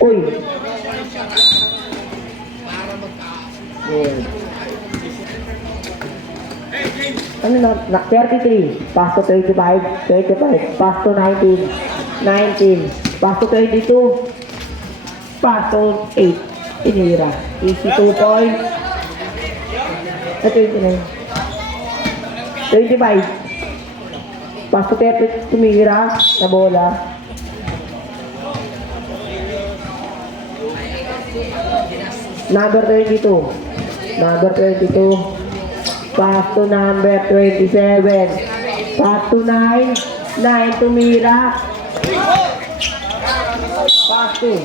Uy. Good. Ano na, 33, pass to 35, 35, pass to 19, 19, pass to 22, pass to 8, tinira, easy 2 points, 29, 25, pass to 30, tumira, na bola, number 22, number 22, pass to number 27. Pass to 9. 9 to Mira. Pass to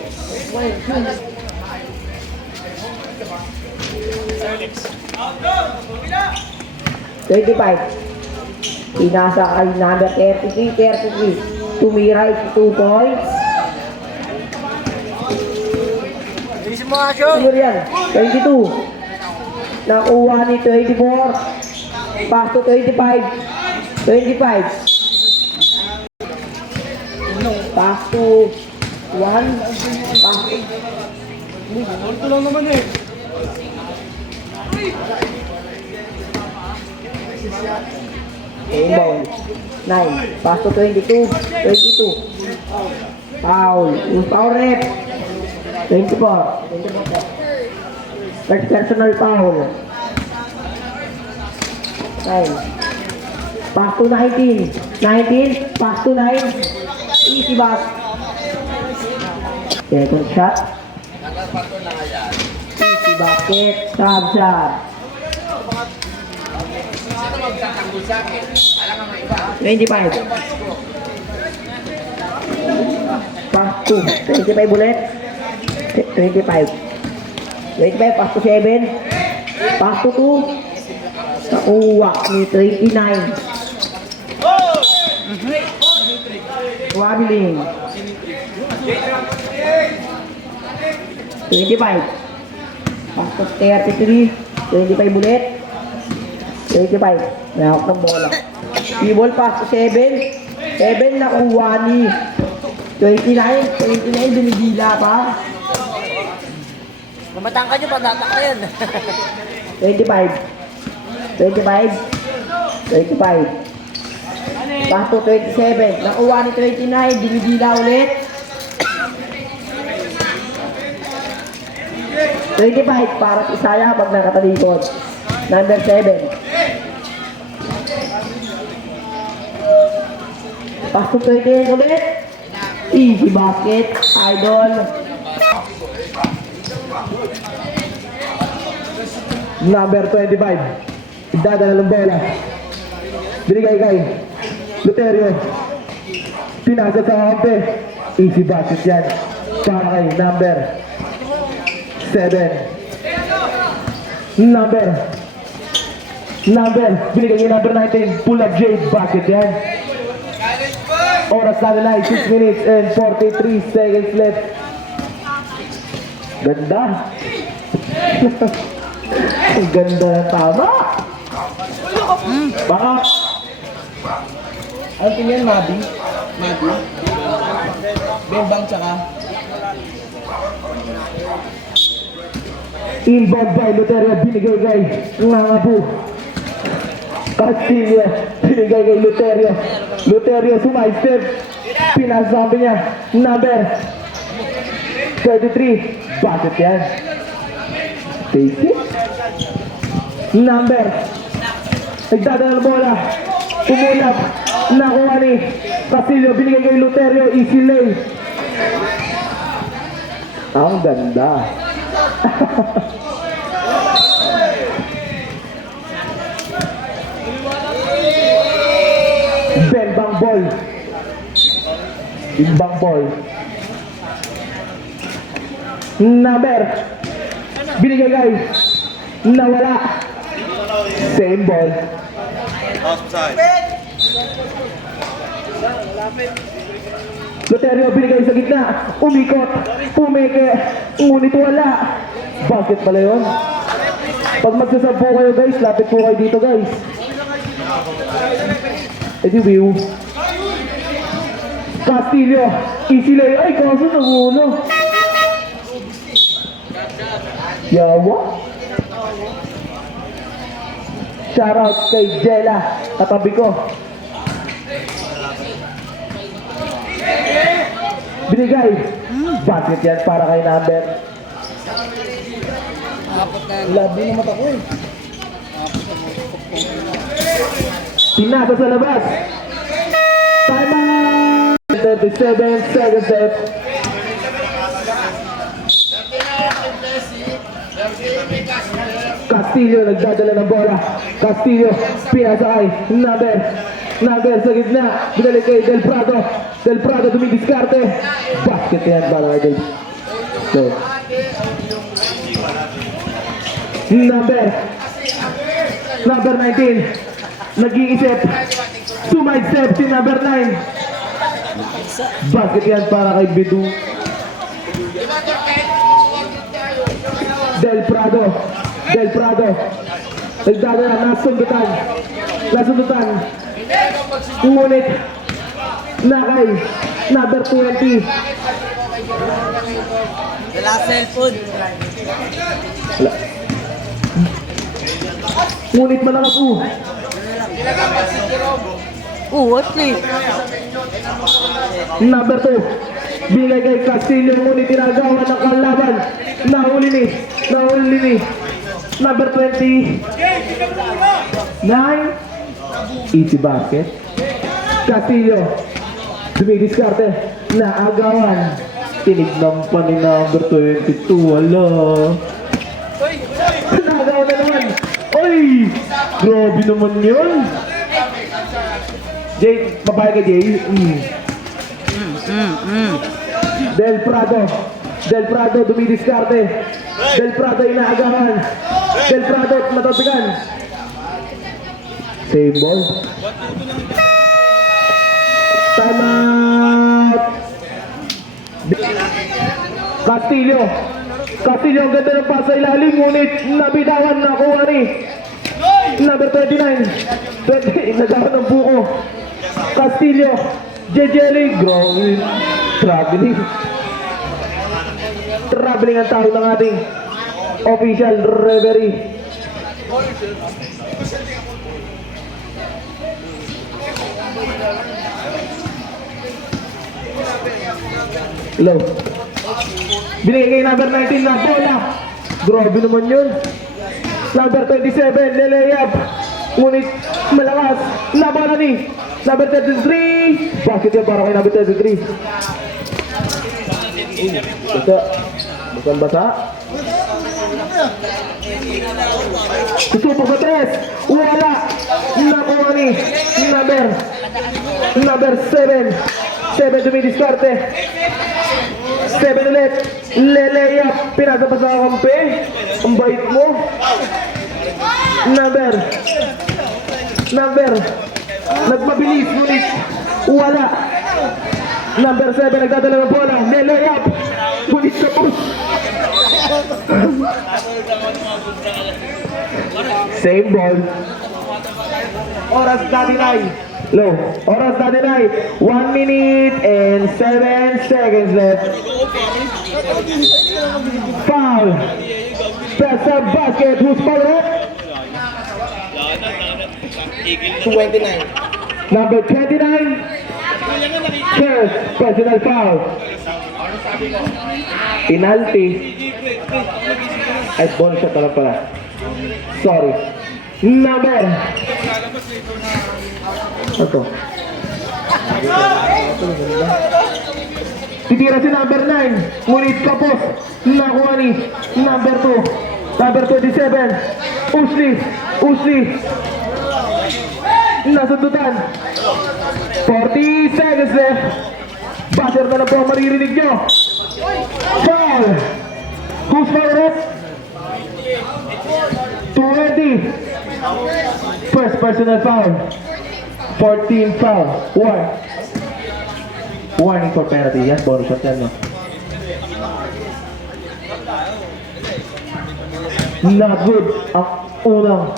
25. Pinasa kay number 33. 33. To Mira is 2 points. Ano yan? 22. Nakuha ni 24. Pass to 25. 25. Pass to 1. Pass to... Ito lang naman eh. Ball. 9. Pass to 22. 22. Foul. Yung foul rep. 24. 24. Personal foul. 9. Pass to 19. 19. Pass to 9. Easy back. Second shot. Easy basket. Sub shot. 25. Pass to 25 ulit. 25. 25, pass to 7. Pass to 2. Nakuha ni 39. Wabiling. 25. Pass to 33. 25 ulit. 25. Nahawak ng bola. B-ball pass to 7. 7 nakuha ni 29. 29 dumigila pa. Mamatang ka nyo, pagdatak na yan. 25. 25. 25. Pass to 27. Nakuha ni 29. Dumigila ulit. 25. Para sa Isaya pag nakatalikod. Number 7. Pass to 28 ulit. Easy basket. Idol. Number 25. Idadala ng bola. Binigay kay Luterio. Pinasa sa kampe. Easy basket yan. Para kay number 7. Number. Binigay kay number 19. Pull up J. Basket yan. Oras na nila 6 minutes and 43 seconds left. Ganda. Ang ganda ng tama. Baka. Ano tingin, Mabi? Mabi? Bembang tsaka. Inbound by Luterio, binigay kay Nangabu. Castillo, binigay kay Luterio. Luterio sumay-step. Pinasabi niya, number 33. Bakit yan? Take it. Number. Nagdadala ng bola. Umulap. Nakuha ni Castillo, binigay kay Luterio. Easy lay. Ang ganda. Bembang ball. Imbang ball. Number. Binigay kay nawala. Same ball. Offside. Luterio binigay sa gitna. Umikot. Pumeke. Ngunit wala. Bakit pala yun? Pag magsasampo kayo guys, lapit po kayo dito guys. E di view. Castillo, easy lay. Ay, kaso nagulo. Yawa. Shoutout kay Jella, katabi ko. Binigay. Basket yan para kay number. Labi na mata ko eh. Pinasa sa labas. Time out! 37 seconds left. Castillo nagdadala ng bola. Castillo, pinasa kay Naber. Naber sa gitna. Binalik kay Del Prado. Del Prado dumidiskarte. Basket yan para kay Del. So. Naber. Number 19. Nag-iisip. Sumide-step si number 9. Basket yan para kay Bidu. Del Prado. Del Prado. Nagdadala, nasundutan. Nasundutan. Ngunit. Nakay. Number 20. Wala cellphone. Ngunit malakas What please? Number 2. Bigay kay Castillo, ngunit tinagawa ng kalaban. Nahuli ni. Number 20. 9. Easy basket. Castillo. Dumidiskarte. Naagawan. Tinignan pa ni number 22. Wala. Naagawan na naman. Oy! Grabe naman yun. Jay, babae ka Jay. Del Prado. Del Prado dumidiskarte. Del Prado inaagawan. Del Prado matapigan. Same ball. Time out. Castillo. Castillo ang ganda ng pasa ilalim. Ngunit nabitawan na kuha ni number 29. 20. Nagawa ng buko. Castillo. Jejeli. Grabe. Traveling. Traveling ang tawag ng ating official referee. Hello. Binigay kay number 19 na bola. Grabe naman yun. Number 27, nilayap. Ngunit malakas. Labanan ni number 33. Bakit yan para kay number 33? Basa. Basang-basa. Tutupok sa 3. Wala. Nakuha ni number 7. 7 dumidiskarte. 7 ulit. Leleyap. Pinasa pa sa kampe. Ang bait mo. Number. Nagmabilis. Ngunit. Wala. Number 7. Nagdadala ng bola. Leleyap. Ngunit sa push. Same ball. Oras natin low. Oras natin 1 minute and 7 seconds left. Foul. Special basket. Who's fouled it? 29. Number 29. First personal foul. Penalty. Ay, bonus shot na lang pala. Sorry. Number. Ito. Titira si number 9. Ngunit kapos. Nakuha ni number 2. Number 27. Usli. Nasundutan. 40 seconds left. Buzzer na lang po ang maririnig nyo. Foul. Who's fouled it? 20. First personal foul. 14 foul. 1. Warning for penalty. Yan, bonus shot yan, no? Not good. Ang unang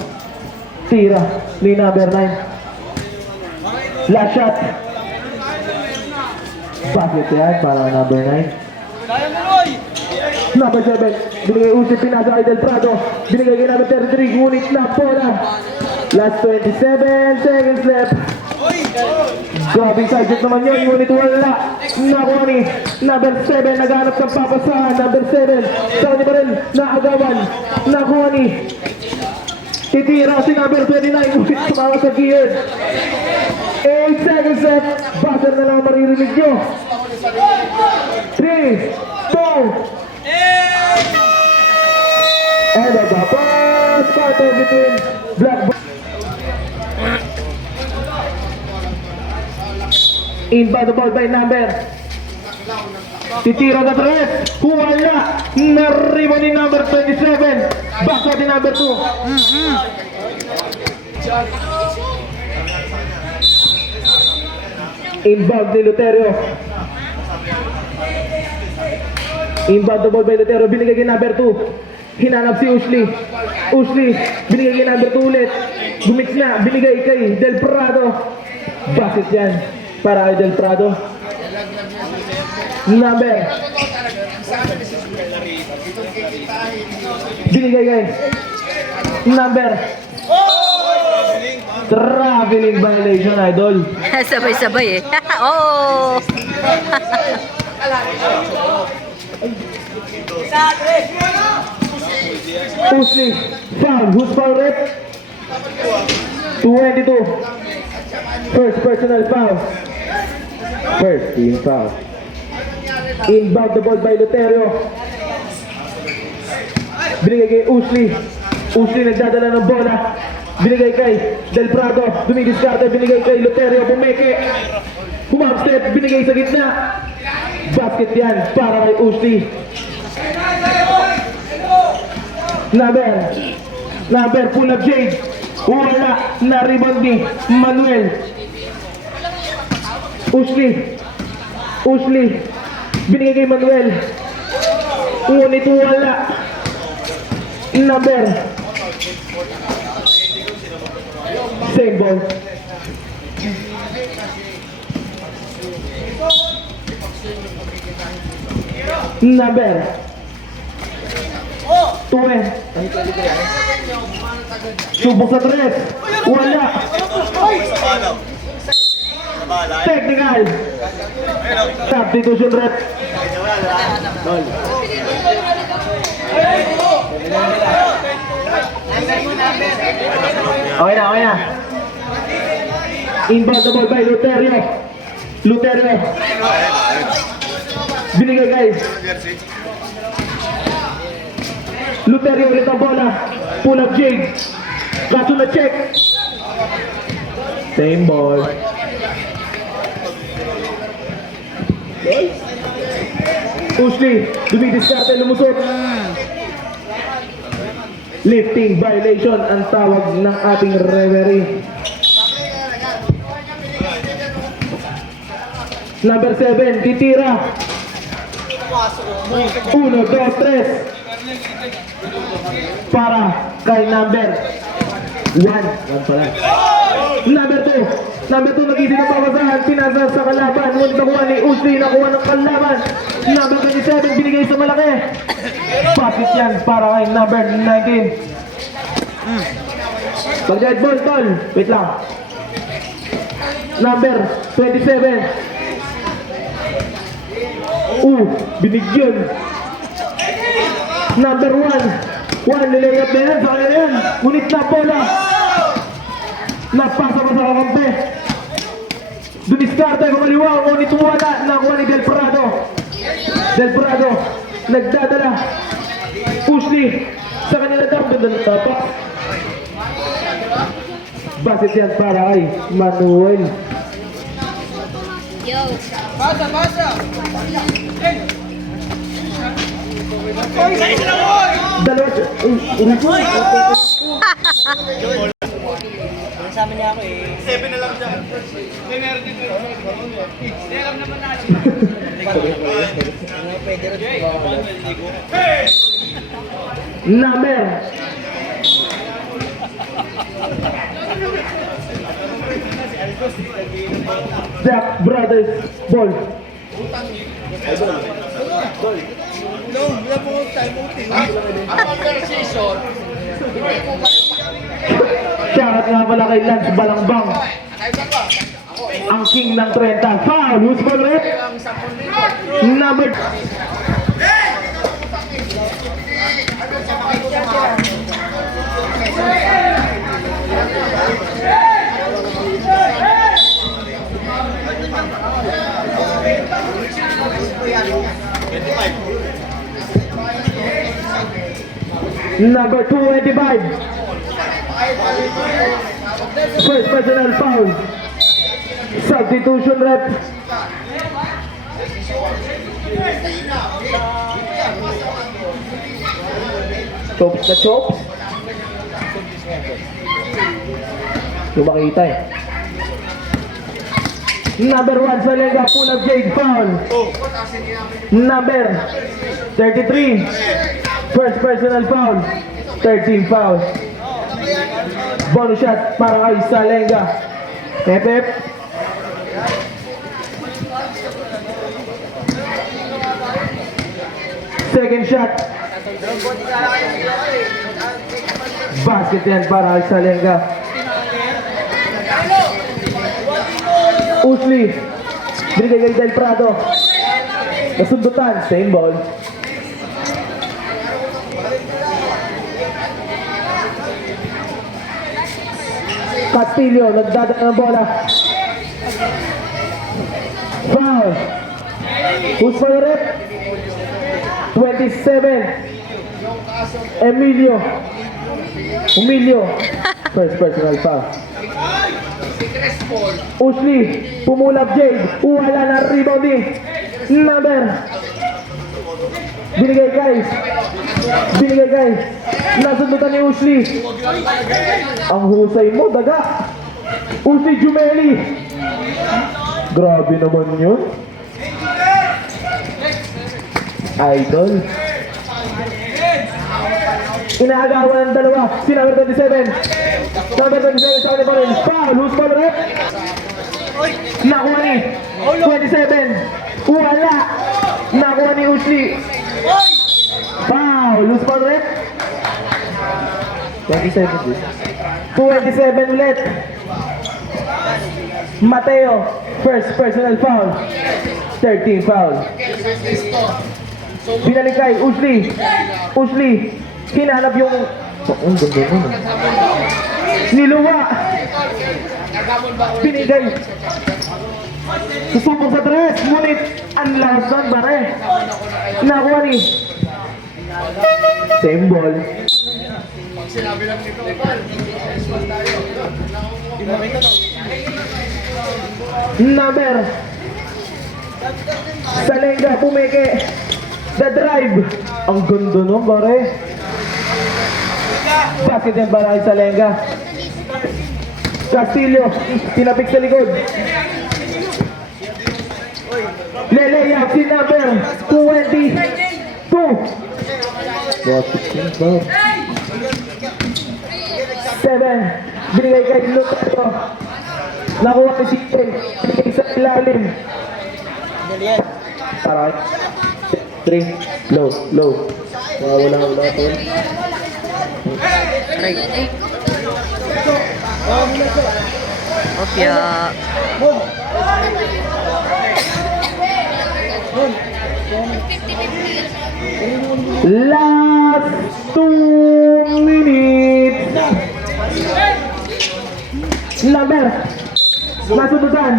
tira ni number 9. Last shot. Basket yan para number 9. Number 7, binigay Uzi, pinasa kay Del Prado. Binigay kay number 33, ngunit na bola. Last 27 seconds left. Grabe subject naman yun, ngunit wala. Nakuha ni number 7, naghanap ng papasahan. Number 7, sa kanya pa rin, naagawan. Nakuha ni titira si number 29, ngunit tumawa sa gear. 8 seconds left, buzzer na lang maririnig nyo. 3, 2, and the pass battle between Black Boy. Inbound the ball by number. Titira na tres. Wala. Naribo ni number 27. Baka ni number 2. Inbound ni Luterio. Inbound the ball by Luterio. Binigay kay number 2. Hinanap si Ushli. Ushli. Binigay kay number 2 ulit. Gumix na. Binigay kay Del Prado. Basket yan. Para kay Del Prado. Number. Binigay kay number. Traveling violation, idol. Sabay-sabay eh. Oh! Usli, foul. Who's foul rep? 22. First personal foul. First team foul. Inbound the ball by Luterio. Binigay kay Usli. Usli nagdadala ng bola. Binigay kay Del Prado. Dumidiskarte. Binigay kay Luterio. Bumeke. Humamstep. Binigay sa gitna. Basket yan para kay Usli. Number pull up Jade. Wala na rebound ni Manuel. Usli. Binigay kay Manuel. Ngunit wala. Number. Same ball. Number. 12. Subok sa tres. Wala. Sa bala. Sa bala. Technical. Substitution rep. Okay na. Inbound the ball by Luterio. Binigay guys. Luterio ulit ang bola. Pull up Jade. Kaso na check. Same ball. Usli. Dumidiskarte, lumusot. Lifting violation ang tawag ng ating referee. Number 7, titira. 1, 2, 3. Para kay number 1 pala. Number 2 nag-isip ng papasahan. Pinasa sa kalaban. Ngunit nakuha ni Usli. Nakuha ng kalaban. Number 27 binigay sa malaki. Basket yan para kay number 19. Pag-dead ball, tol. Wait lang. Number 27. Binigyan. Number 1. Nilayap na yan. Sa kanya yan. Ngunit na bola. Napasa pa sa kakampi. Dumiskarte, kumaliwa. Ngunit wala. Nakuha ni Del Prado. Nagdadala. Usli. Sa kanila daw. Ganda ng tapak. Basket yan para kay Manuel. Yo! Dalawa. Kasama niya ako eh. 7 na lang dyan. Pwede rin. Number. Jack Brothers ball. No, wala po time outing. Shoutout nga pala kay Lance Balangbang. Ang king ng 30. Foul! Who's ball rep? Number... Number 225. First personal foul. Substitution rep. Chops na chops. Yung makita eh. Number 1 sa Lega, pull up Jade foul. Number 33. First personal foul. 13 fouls. Bonus shot para kay Salenga. Pep. Second shot. Basket yan para kay Salenga. Usli. Binigay kay Del Prado. Nasundutan. Same ball. Castillo, nagdadaan ng bola. Foul. Who's for the rep? 27. Emilio. First personal foul. Usli, pumulap Jade. Wala na rebounding. Number. Binigay guys. Nasundutan ni Usli. Ang husay mo, daga. Usli Jumeli. Grabe naman yun. Idol. Inaagawan ng dalawa. Si number 27. Number 27 sa kanila pa rin. Foul. Who's ball rep? Nakuha ni 27. Wala. Nakuha ni Usli. Foul. Who's ball rep? 27 ulit. Mateo. First personal foul. 13 foul. Binalik kay Usli. Hinanap yung... Ang ganda mo. Niluwa. Binigay. Susubok sa tres. Ngunit ang lakas doon, pare. Nakuha ni. Same ball. Number. Salenga, pumeke. The drive. Ang ganda no, pare. Basket yan para kay Salenga. Castillo, tinapik sa likod. Leleya, si number 22. Basket yan, bro. 7. Binigay kay Lutero. Nakuha kay Siteng. Binigay sa ilalim. Para 3. Low. Wala ito. Opya. Last 2 minutes. Number. Nasundutan.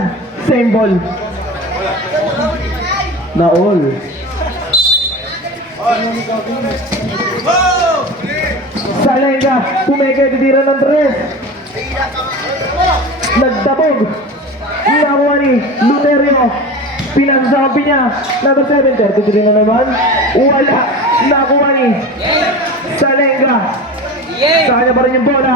Same ball. Na all. Salenga, pumeke, titira ng tres. Nagdabog. Nakuha ni Luterio. Pinagsabi niya. Number 7, 33 na naman. Wala. Nakuha ni Salenga. Sa kanya pa rin yung bola.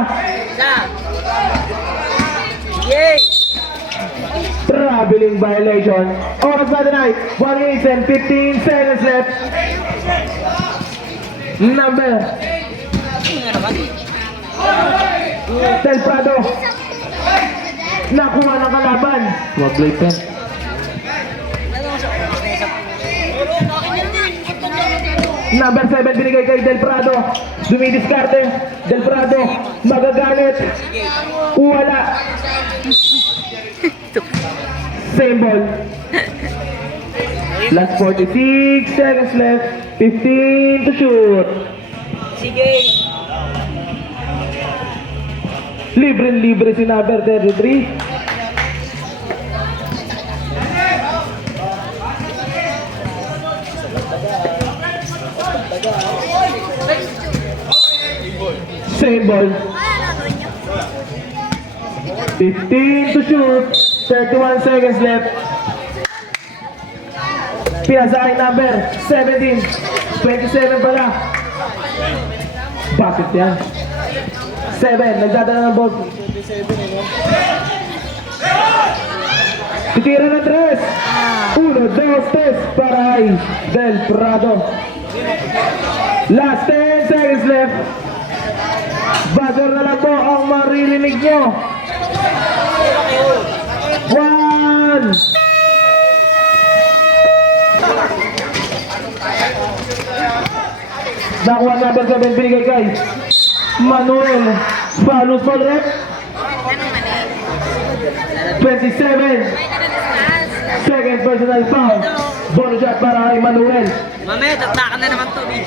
Traveling violation. Oras na tonight. 1 minutes and 15 seconds left. Number Del Prado. Nakuha ng kalaban. Wag late pen. Number 7 binigay kay Del Prado. Dumidiskarte. Del Prado. Magagalit. Wala. Same ball. Last 46 seconds left. 15 to shoot. Sige. Libre si number 33. Same ball. 15 to shoot. 31 seconds left. Pinasa kay number 17. 27 pala. Bakit yan? 7. Nagdadala ng ball. Titira ng 3. 1, 2, 3 para kay Del Prado. Last 10 seconds left. Buzzer na lang po ang maririnig nyo. 1. Nakuha number 7 binigay kay Manuel. Foul rep. 27. Second personal foul. Bonus shot para kay Manuel. Mamaya, taktakan na naman to, eh.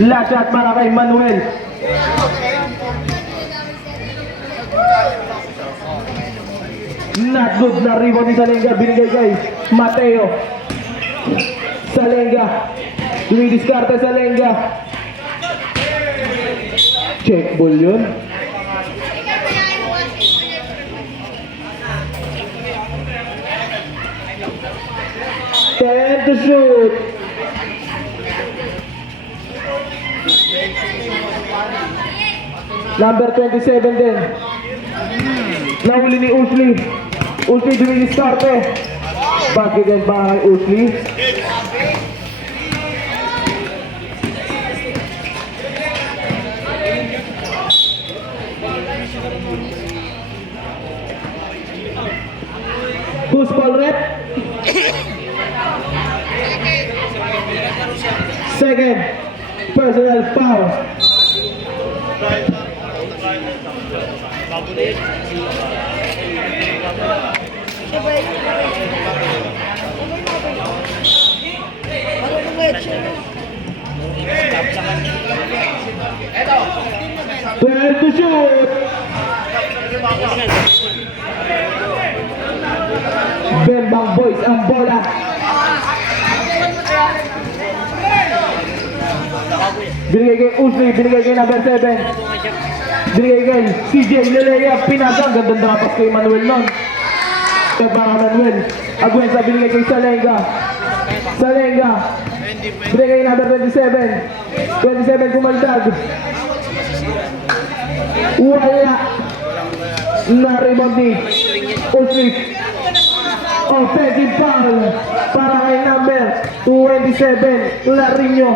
Last shot para kay Manuel. Not good na rebound ni Salenga. Binigay kay Mateo. Salenga. Dumidiskarte Salenga. Check ball yun. Ten to shoot. Number 27 din. Nahuli ni Usli. Usli dumidiskarte. Bakit din ba kay Usli? Who's ball rep? Second personal foul. Twelve to shoot. Bembang Boys ang bola. Binigay kay Usli, binigay kay number 7. Binigay kay CJ Leleya, pinagang. Gandang dapat kay Manuel nun. Kaya para Manuel. Aguenza, binigay kay Salenga. Salenga. Binigay kay number 27. 27 kumaldag. Wala. Na-rebound ni Usli. Offensive foul para kay number 27, Larinho.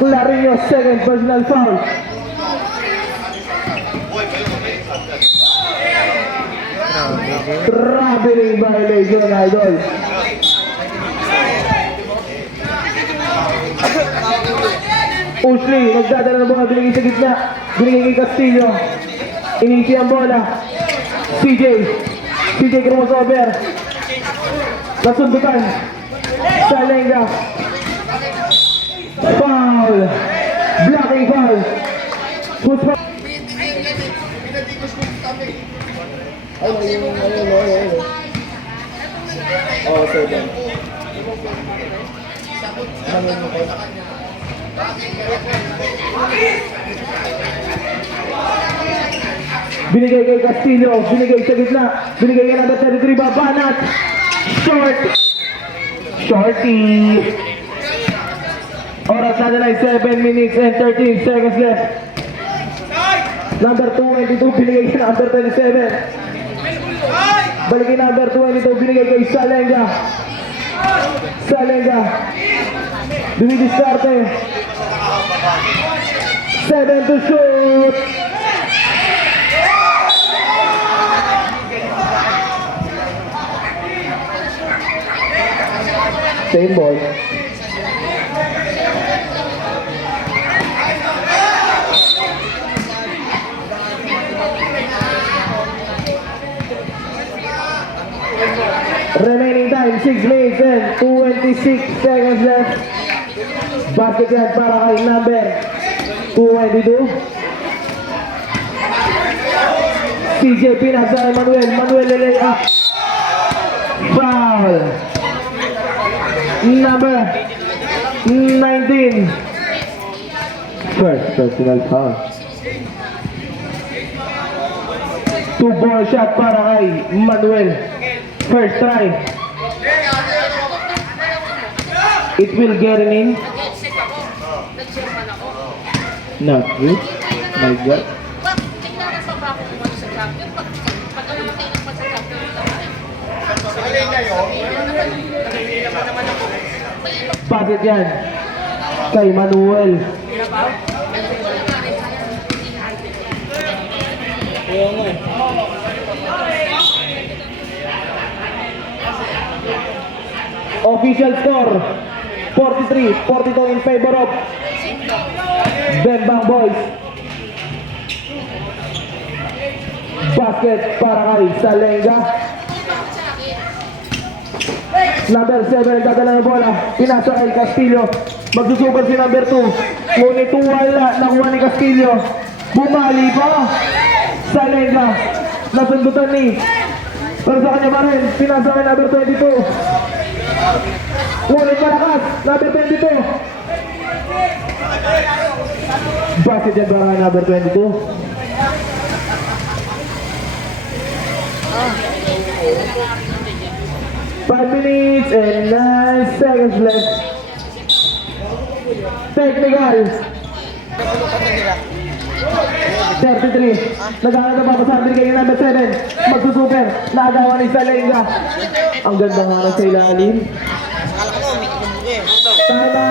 Larinho, second personal foul. Traveling violation, idol. Usli, nagdadala ng bola, binigay sa gitna. Binigay kay Castillo. Inisi ang bola. CJ crossover. Nasundutan. Salenga. Foul. Blocking foul. Push foul. Oh, seven. Binigay kay Castillo, binigay sa gitna, binigay kay number 33, Babanat. Shorty. Oras na nila 7 minutes and 13 seconds left. Number 22, binigay kay number 27. Balik kay number 22, binigay kay Salenga. Dumidiskarte. 7 to shoot. Same ball. Remaining time 6 minutes and 26 seconds left. Basket yan para kay number 222. CJ pinasa kay Manuel. Manuel lay up. Foul. Number 19. First personal foul. 2-ball shot para kay Manuel. First try. It will get him in. Not good. My God. Bakit yan? Kay Manuel. Official score 43-42 in favor of Bembang Boys. Basket para kay Salenga. Number 7 dadala ng bola. Pinasa kay Castillo. Magsusugal si number 2. Ngunit wala. Nakuha ni Castillo. Bumali pa. Salenga. Nasundutan ni. Pero sa kanya pa rin. Pinasa kay number 22. Ngunit malakas. Number 22. Basket yan para kay number 22. Five minutes and 9 seconds left. Technical. 33. Naghahanap na pa sa atin kayo number 7. Magsusuper. Naagawa ni Salenga. Ang ganda nga sa ilalim. Tama!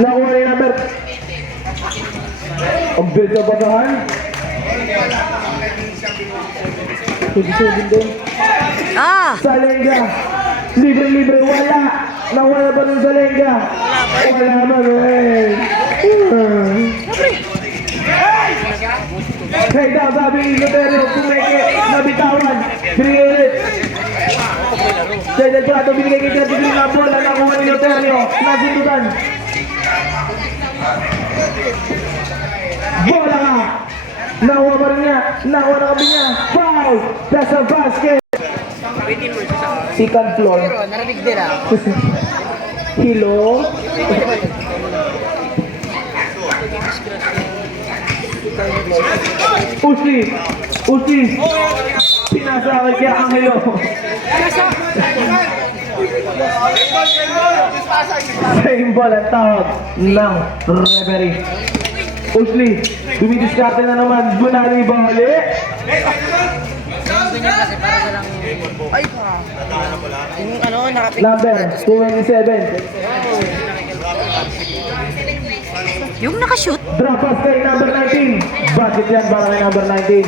Nakuha ni number. Ang bilis na batahan. Sugin din. Salenga. Libre-libre. Wala. Nawala pa ng Salenga. Wala naman eh. Hey daw sabi ni Loterio. Kumeke. Nabitawan. Binigay ulit. Dahil plato binigay kay Jeffrey Green na bola. Nakuha ni Loterio. Nasundutan. Bola ka. Nakuha pa rin niya. Nakuha na kami niya. Foul. That's a basket. Second floor. Narinig din ah. Hello. Usi. Pinasa kay kaya ang hello. Same ball ang tawag ng referee. Usli, dumidiskarte na naman. Bunali ba mali? Kasi para silang... Ay pa. Yung ano, nakating... Number 27. Yung nakashoot. Drop pass kay number 19. Bakit yan para kay number 19?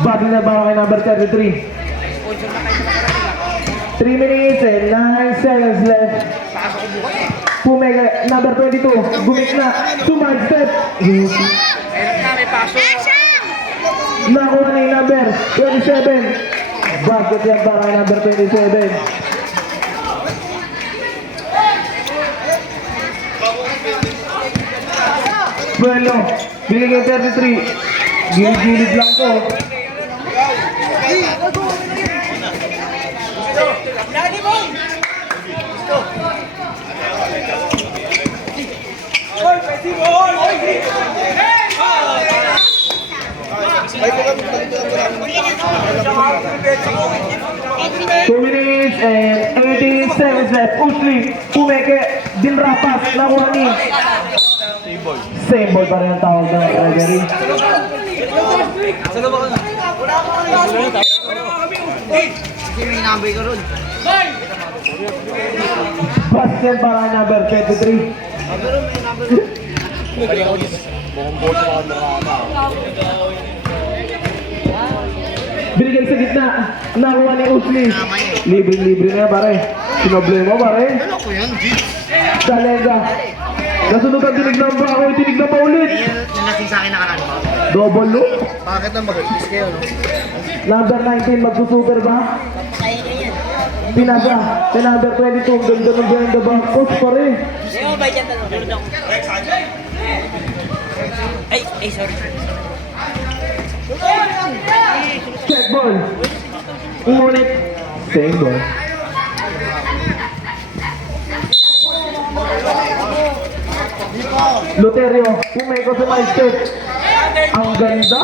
Bakit na para kay number 33? 3 minutes and 9 seconds left. Pumega, number 22. Gumit na. Sumag step. Nakuha na yung number 27. Bakit yan para kay number 27? Bueno, binigay 33. Gilid-gilid lang to. Two minutes and 18 seconds left. Usli, Umeke, Dinrapas, nakuha ni Same ball pa rin ang tawag ng referee. Basket para number 23. Binigay sa gitna. Nakuha ni Usli. Libre-libre na yan, pare. Sinoblema, pare. Ano ko yan, Jeep? Salenga. Nasunod ang tinignan pa ako. Tinignan pa ulit. Nalasing sa akin nakaraan ba? Double look. Bakit na mag-kiss kayo, no? Number 19, magsusuper ba? Pinasa. Sa number 22, ang ganda ng behind the back post, pare. Ay, sorry. Check ball. Ngunit. Same ball. Loterio, pumeko sa my step. Ang ganda.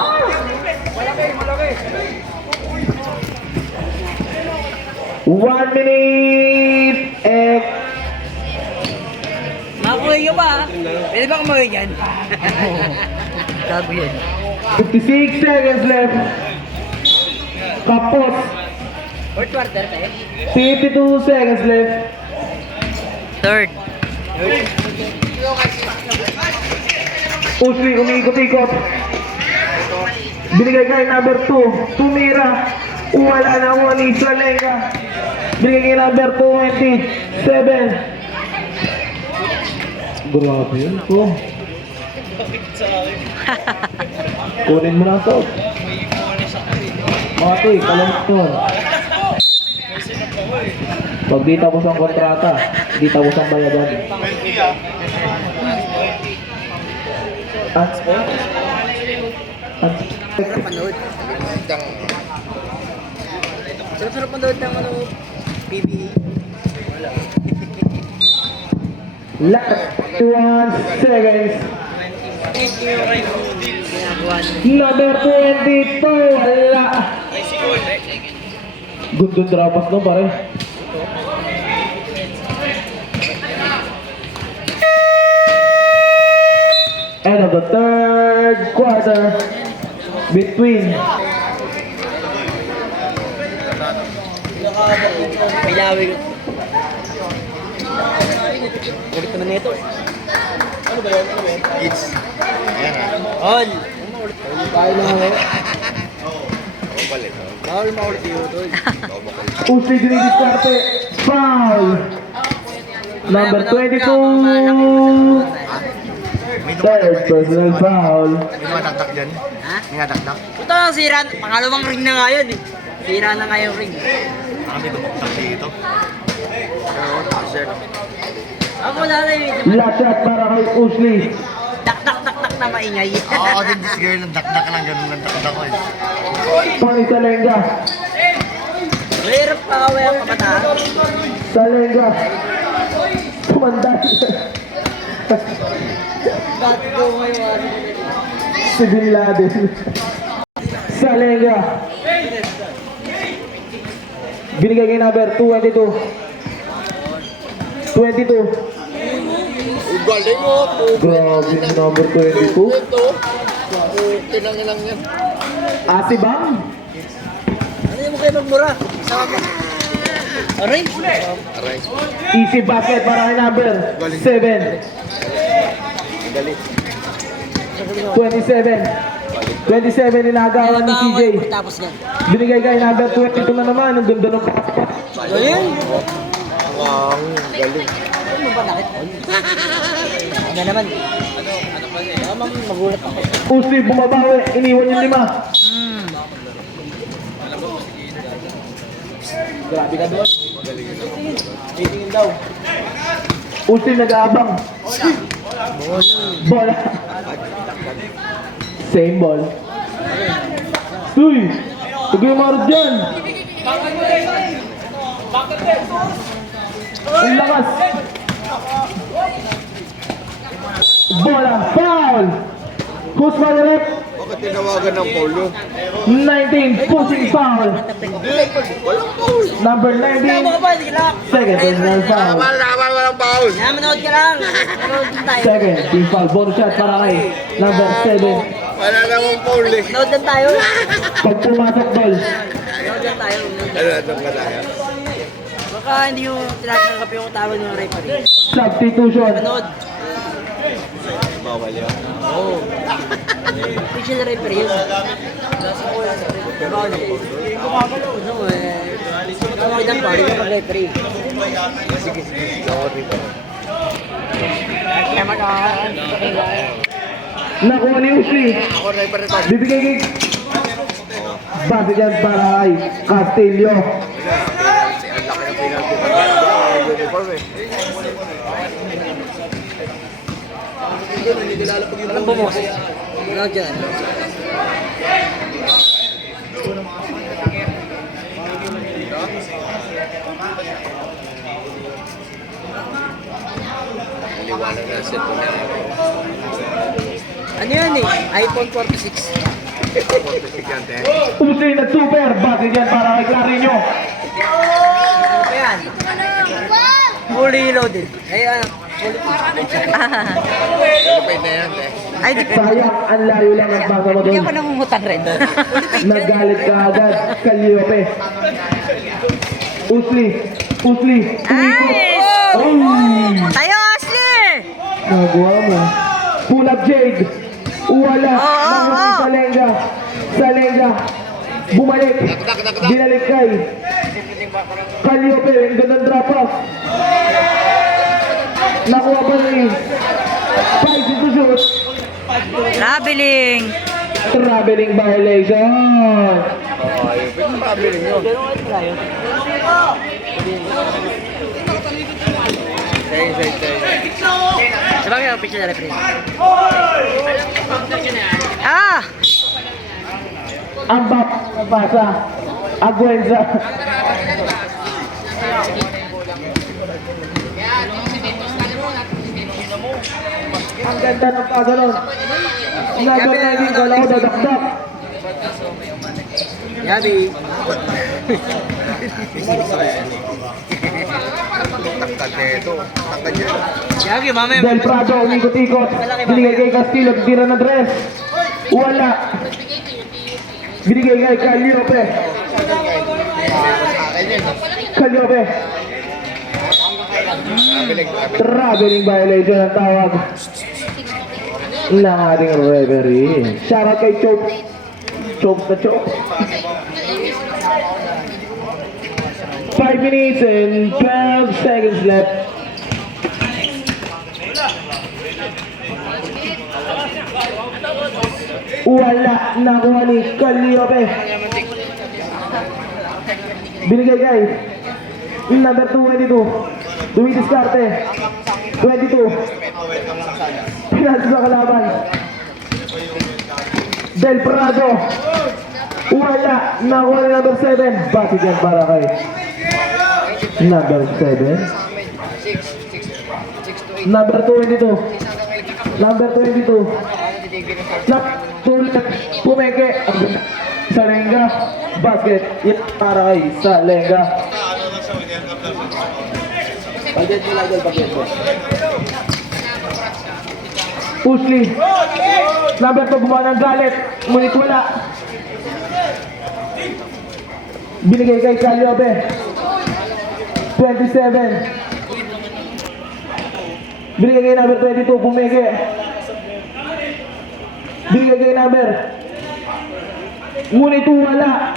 One minute and Makuha ka ba? Pwede ba kumawi yan? Gago yan. 56 seconds left. Kapos. Fourth quarter tayo? 52 seconds left. Third. Usli, umiikot-ikot. Binigay kay number 2. Tumira. Wala na ako ni Salenga. Binigay kay number 27. Grabe yun po. Kunin mo na to. Okay, kalangton. Pag di tapos ang kontrata, di tapos ang bayadan. Panood. Sarap-sarap panood ng ano, PBA. Last 1 seconds. Number 22. Wala. Good drapas no pare. End of the third quarter between Pilawi ko. Galit naman nito. Ano ba yun? Kids. Ayan, ha? All. tayo na ngayon. Oo, palit. Bawal maulit yun, tol. Usli dinidiskarte. Foul. Number 22. Third personal foul. May nadakdak dyan? Ha? May nadakdak? Puta na, sira. Pangalawang ring na nga yun eh. Sira na nga yung ring. Parang may dumaktak dito. Oo, sir. Ako wala na yun. Last shot para kay Usli. Tak na maingay. Oo, din this girl, ang dakdak lang, ganun lang dakdak ko eh. Pang Salenga. Mahirap pa kaway ang kabataan. Salenga. Tumanda. Ba't ko ngayon? Si Bin Laden. Salenga. Binigay kay number 22. 22. Galing mo! Grabe si number 22. Tinangin lang yan. Asibang. Ano yung kayo magmura? Sama mo. Aray? Aray. Easy basket para kay number 7. Galing. 27. 27 nilagawan ni CJ. Tapos yan. Binigay kay number 22 na naman. Ang ganda ng Ayun! Wow, galing. Ano ba nakit? Ano naman? Ano pa siya? Magulat ako. Usli bumabawi. Iniwan yung 5. Grabe ka doon. Titingin daw. Usli nag-aabang. Bola. Same ball. Uy! Huwag yung marot dyan. Ang lakas. Bola. Foul. Who's my rep? Bakit tinawagan ng polo? 19, pushing foul. Number 19, second personal foul. Walang foul. Manood ka lang. Manood din tayo. Second, team foul. Bonus shot para kay number 7. Wala namang foul eh. Manood din tayo. Pag pumasok ball, Manood din tayo. Ano ito ba tayo? Baka hindi yung tinatanggap yung tawag ng referee. substitution. Manood. Bawal yun. Oo. Official referee yun. Bawal yun. Ano mo eh. Tumawag ng party ng referee. Sige, sige. Sorry. Nakuha ni Usli. Ako na iparita. Bibigay kay base dyan para kay Castillo. Ang laki ng penalty. Uniform eh. Anong bumoses? Manood dyan. Naliwanag na set ko na. Ano yan eh? iPhone 46. Sigante. Usli na super. Base dyan para kay Clarinho. Ano pa yan? Fully loaded. Ay, ano? Pwede na yan eh. Ay, di Sayang, ang layo lang ang basa mo Hindi doon. ako nangungutang rin doon. Nagalit ka agad. Calliope. Usli. Usli. Ay! Oh! Tayo, Ashley! Nagawa mo. Pull up Jade. Wala. Oo, Nangusin oo. sa Lenga. Sa Lenga. Bumalik. Binalik kay Calliope. Ang gandang drop off. Nakuha pa rin. 5 to shoot. Traveling! Traveling violation. Ayun, pwede mabiling yun. Sabi yung official referee. Ah! Ang pasa. Aguenza. Ang ganda ng pasa nun. Number 19, galaw, dadakdak. Yabi. Tangkad na ito. Tangkad yun. Yabi, mamaya. Del Prado, umikot-ikot. Binigay kay Castillo, tira na dress. Wala. Binigay kay Calliope. Calliope. Traveling violation ang tawag ng ating referee. Shoutout kay Choke. Choke na choke. 5 minutes and 12 seconds left. Wala. Nakuha ni Calliope. Binigay kay number 22. Dumidiskarte. 22. Pinasa sa kalaban. Del Prado. Wala. Nakuha ni number 7. Bati dyan para kay number 7. Number 22. Number 22. Tulit. Pumeke. Sa Lenga. Basket. Yan para kay sa Lenga. Pagdad mo lang doon, pagdad mo. Usli. Number 2 gumawa ng galit. Ngunit wala. Binigay kay Calliope. 27. Binigay kay number 22. Bumigay. Binigay kay number. Ngunit wala.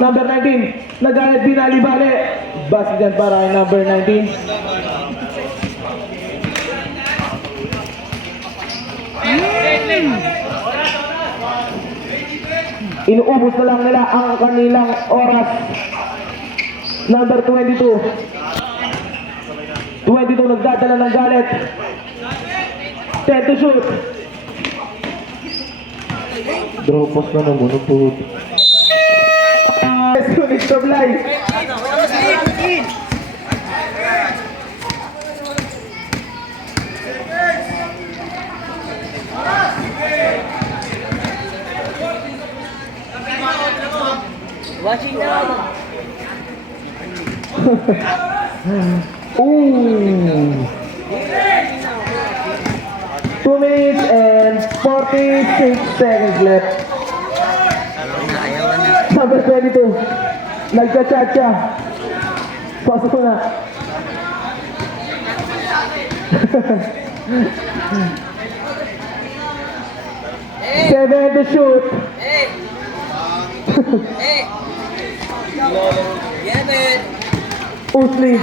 Number 19. Nagalit binali-bali. Basket dyan para kay number 19. Inuubos na lang nila ang kanilang oras. Number 22. 22 nagdadala ng galit. 10 to shoot. Draw post na naman ang puto. Sunit to blind. Watching now. Ooh. 2 minutes and 46 seconds left. Number 22. Nagcha-cha-cha. Pasok na. Seven to shoot. Usli.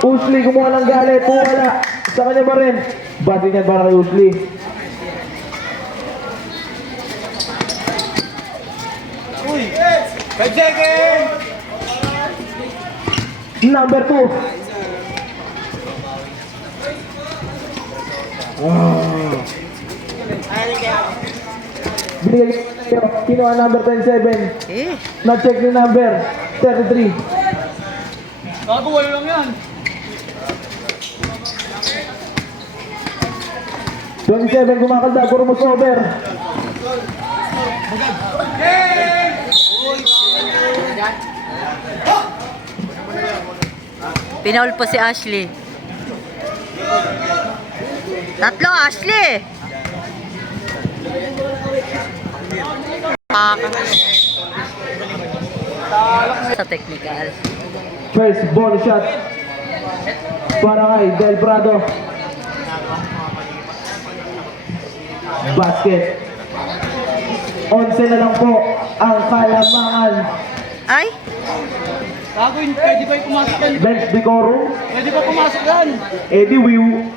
Usli, kumuha ng galit. Wala. Sa kanya ba rin? Bati niyan para kay Usli. Number 2. Binigay niyo. Kinuha number 27. Eh. Na-check yung number 33. Bago, wala lang yan. 27 kumakalda, puro mo over. Pinaul po si Ashley. Tatlo, Ashley! Sa technical. First ball shot para kay Del Prado. Basket. 11 na lang po ang Kalamangan. Ay! Bago, pwede ba yung pumasok yan? Bench Decorum. Pwede ba pumasok yan? Eddie Wiu.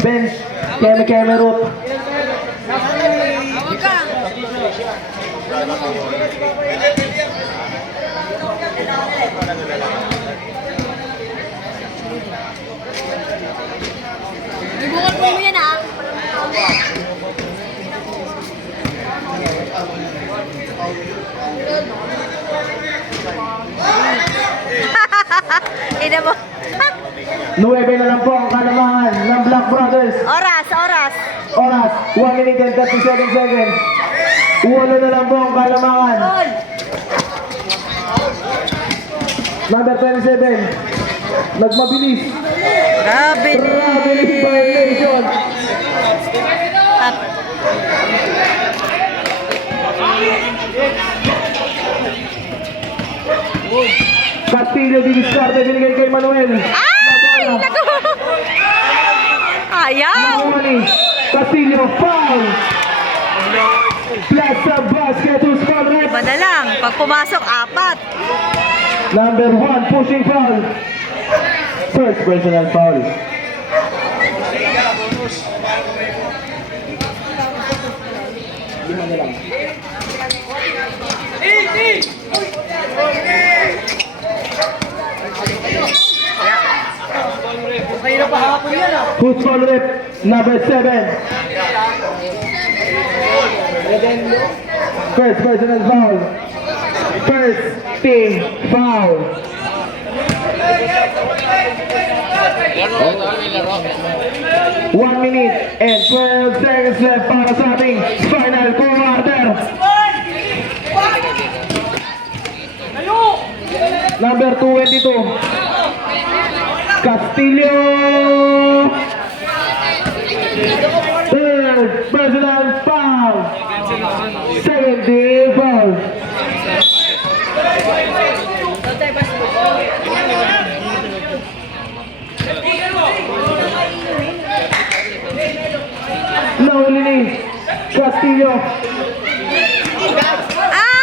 Bench Keme Keme Root. Ina mo. 9 na lang po ang Kalamangan ng Black Brothers. Oras, oras. Oras 1 minute and 37 seconds. 8 na lang po ang Kalamangan. Number 27. Nagmabilis. Grabe Mabilis violation. Castillo di Discarte binigay kay Manuel. Ay! Naku! Ayaw! Nakuha Castillo foul. Plaza basket to foul rep. Iba na lang. Pag pumasok, 4. Number 1 pushing foul. First personal foul. Mahirap pa hapon yan ah. Who's foul rep? Number 7. First personal foul. First team foul. One minute and 12 seconds left para sa ating final quarter. Number 22. Castillo. Third personal foul. Second team foul. Nahuli ni Castillo.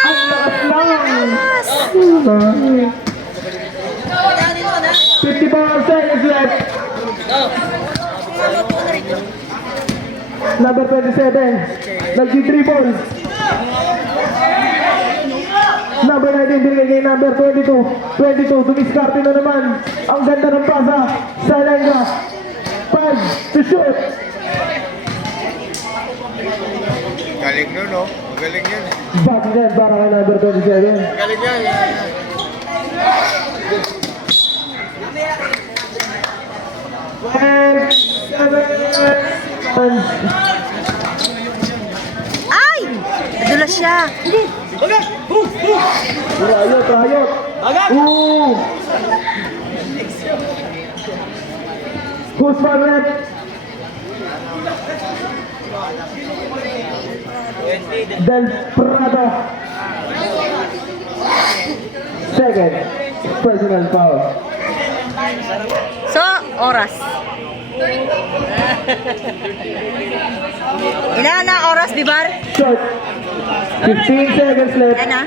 Ang lakas lang. 54 seconds left. Number 27. Nag-dribble. Number 19 binigay kay number 22. 22 dumiskarte na naman. Ang ganda ng pasa sa Lenga. 5 to shoot. Galing nun, no? Magaling yun. Bakit yan para kay number 27? Galing yan. And 7 seconds. Ay! siya. Riot, riot. Ooh. Who's my rep? Del Prado. Second, personal foul. So, oras. Ilan na oras, Bibar? Shot. 15 seconds left. Yan na.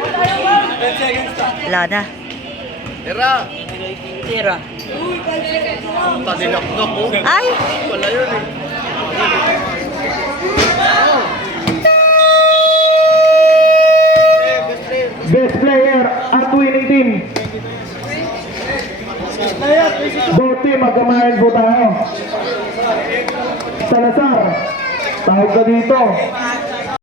Wala na. Tira. Talinaknak ko. Ay! Wala yun eh. Best player at winning team. Both team, magkamayan po tayo. Salazar, tawag ka dito.